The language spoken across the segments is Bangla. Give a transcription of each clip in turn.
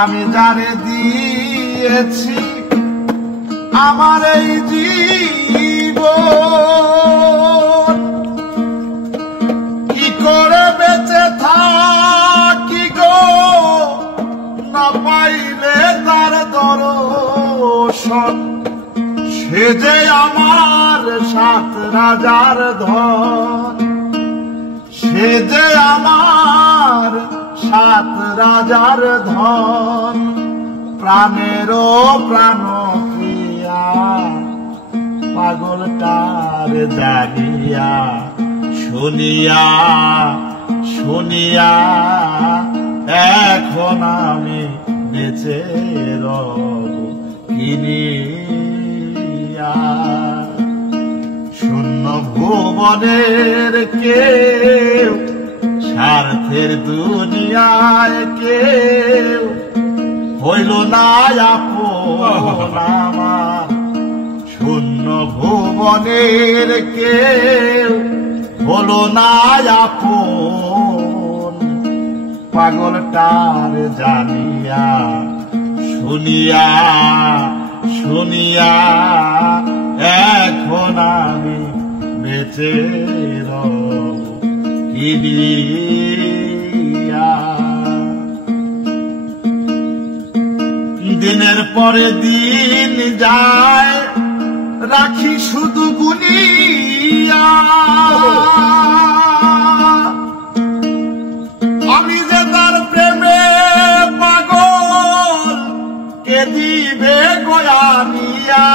আমি যারে দিয়েছি আমার এই জীবন, কি করে বেঁচে থাকি গো না পাইলে তার দর্শন। সে যে আমার 7 রাজার ধন, সে যে আমার 7 রাজার ধন। প্রাণেরও প্রাণ প্রিয়া পাগলটার জানিয়া শুনিয়া শুনিয়া এখন আমি বেঁচে রব কিনিয়া। শূন্য ভুবনের কেউ, স্বার্থের দুনিয়ায় কেউ হইল না আপন আমার। শূন্য ভুবনের কেউ হলো না আপন, পাগলটার জানিয়া শুনিয়া শুনিয়া এখন আমি বেঁচে রব কিনিয়া। দিনের পরে দিন যায় রাখি শুধু গুনিয়া, আমি যে তার প্রেমে পাগল কে দিবে গোয়ানিয়া।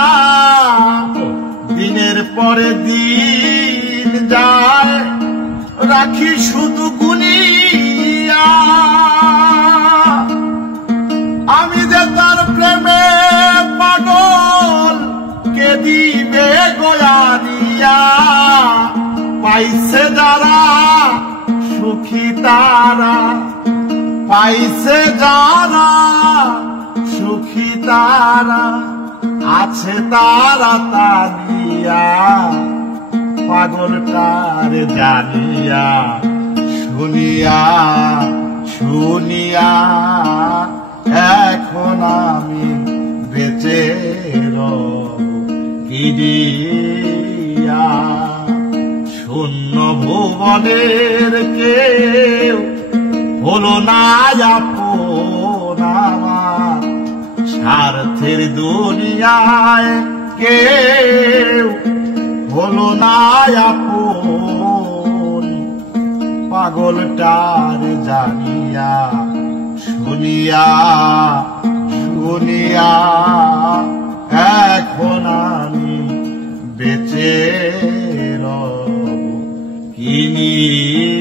দিনের পরে দিন যায় রাখি শুধু গুনিয়া, আমি যে তার প্রেমে পাগল কে দিবে গোয়ানিয়া। পাইছে যারা সুখী তারা, পাইছে যারা সুখী তারা, আছে তারা তানিয়া পাগলটার জানিয়া শুনিয়া শুনিয়া এখন আমি বেঁচে রব কিনিয়া। শূন্য ভুবনের কেউ হলো না আপন আমার, স্বার্থের দুনিয়ায় কেউ হলো না আপন, পাগলটার জানিয়া শুনিয়া শুনিয়া এখন আমি বেঁচে রব কিনিয়া।